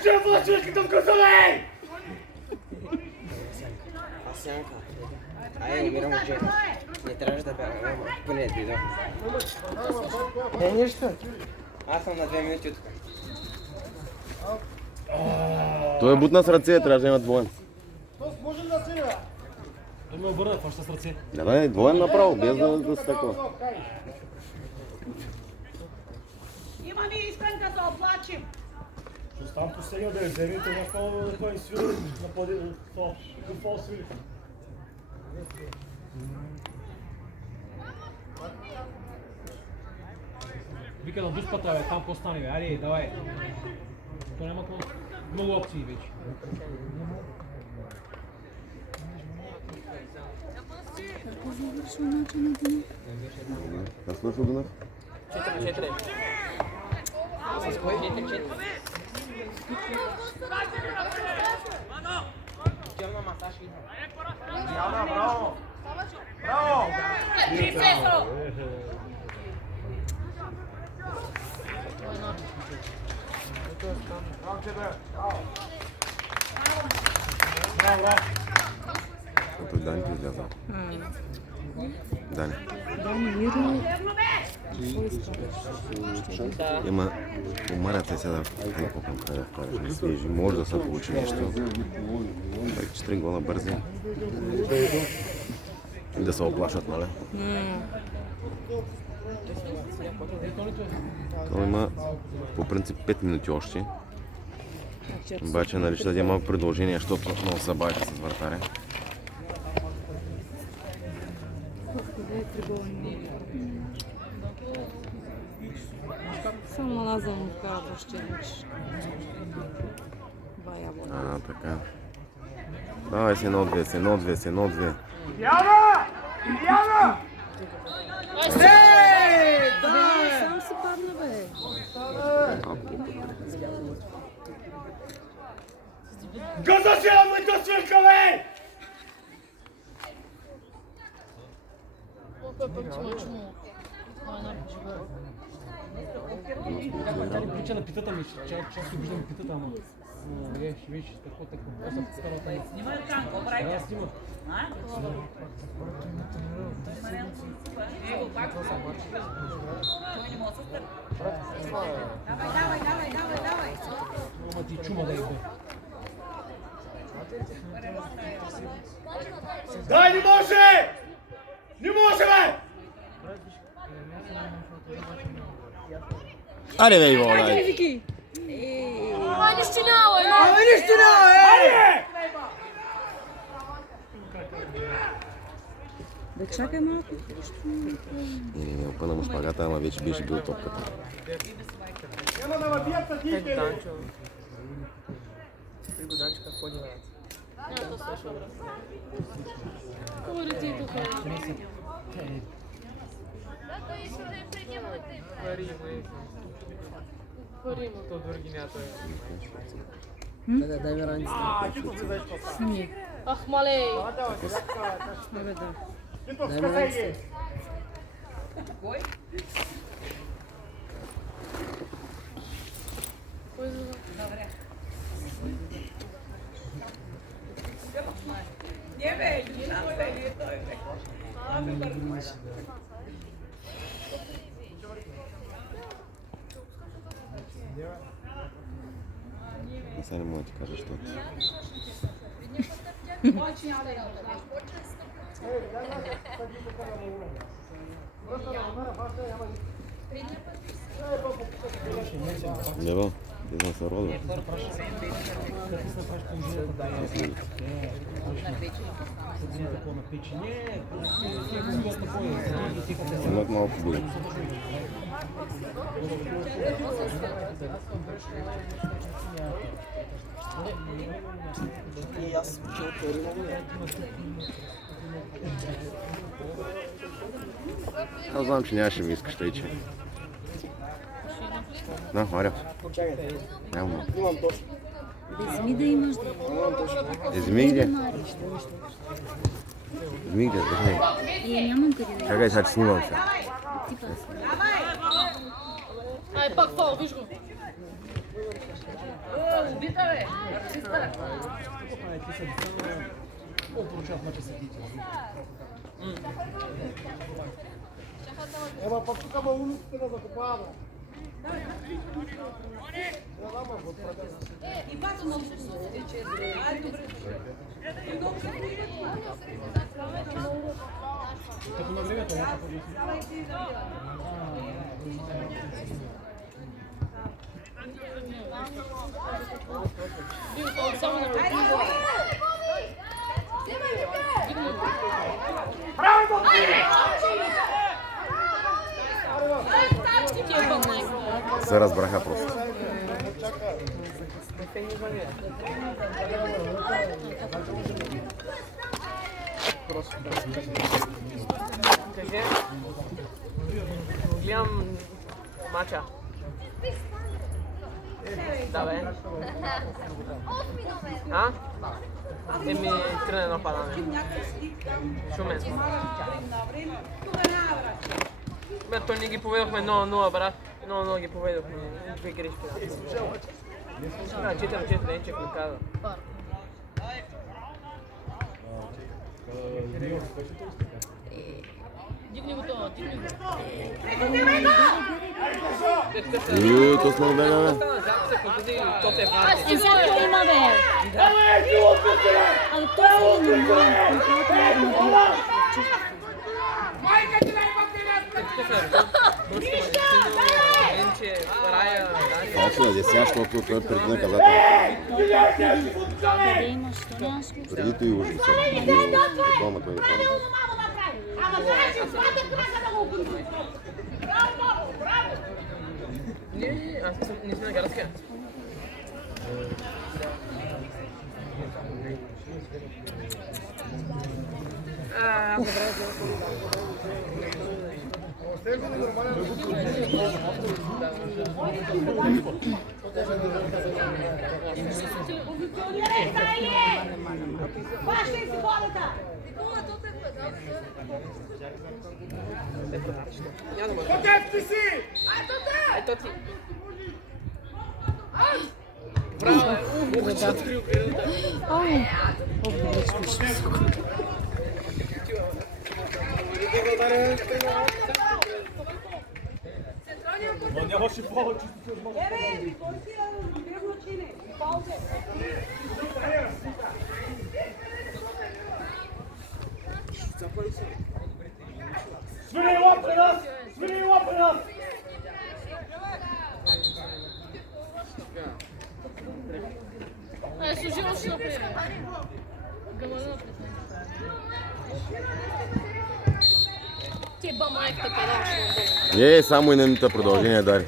Ще влачиш като косове! Сянка. Умирам от жена. Не трябваше да бягам, ама поне дойдох. Нищо. Аз съм на 2 минути от тук. Той е бутна с ръце, трябваше да има двоен. Може да си, бе? Да ме обърна, фаща с ръце. Да, двоен направо, без да се такова. Има ли исканка да оплачим? Ще оставам последния да я вземете на кой свири, на по-фол свири. Вика на дуспата, бе, там по-стани, бе, айде, давай. То няма много опции вече. Как свършил Дунав? 4-4. С кой? 4-4. Тялна масаж идва. Яна, браво! Браво! Браво, тебе! Браво! Браво! Ето Дани ти изляза. Дани. Има, умарят се сега да попам къде да вкараш на свежи. Може да се получи нещо. 4 гола бързи. И да се оплашат, нали? Това има по принцип 5 минути още. Обаче нали ще даде малко предложение, защото много се бавиха с вратаря. Само назад му вкарат още веднъж. Бая вода. Така. Давай си 1-2, 1-2. Яна! Яна! Сам се падна, бе. Газа си равната свирка, бе! Прича на питата ми, често виждам питата, ама виж какво така. Снимай Канко, брайка. Да, снимам. Его, пак. Той не може да стър. Давай. Ама ти чума да иде. Дай, не може! Не може, бе! Аре бе, Иво, дай! Вики! Айде! Да чакай малко. Не, опъна му шпагата, ама вече беше бил топката. Няма да ме бият на дите! Пригоданчика ходи на Какво детето ходи? Пари има то дъргинята. Дай ми раницата. Сними. Ах, малей! Абе, да. Дай ми раницата. Кой? Кой е това? Добре. Не бе, не знам дали е той бе. Ами бързо. Сега не мога да ти кажа, защото... Не бе, ти не се родил. Имат малко були. И аз че отворила го. Аз знам, че нямаше ми искаш, тъй че. На, Мария. Чакай. Няма. Имам точно. Изми да имаш да. Имам точно. Изми где? Изми где? Държи. Нямам къде да. Чакай, сега че снимам се. Ти пас. О, виж го. Убита, бе! Чиста! Получават мача съдиите. Ема пък тук ма улиците да закопава. Като на времето, Само на Се разбраха просто. Кажи, гледам мача. Да, бе. А? Еми, тръгне едно падане. Шумен. Бе, той не ги поведохме 0-0, брат. 0-0 ги поведохме. Две грешки. Да, 4-4, Енчев ми каза. Дигни го това, дигни го. То сме бе. Всяко има, бе. Абе, той си е нормален. Точно да сега, защото той е преди наказателно. Къде имаш, то нямаш го. Преди той уже са. Дома той не прави. Не, аз не съм на градска. Баштай си водата! Котев си! Ето ти. Но нямаше повече. Еве, кой си древно чине? Паузе! Свири лап при нас! Свири лап при нас! Служи още напред. Гамана напред. Ти ба майката, къде? Само и немните продължения дари.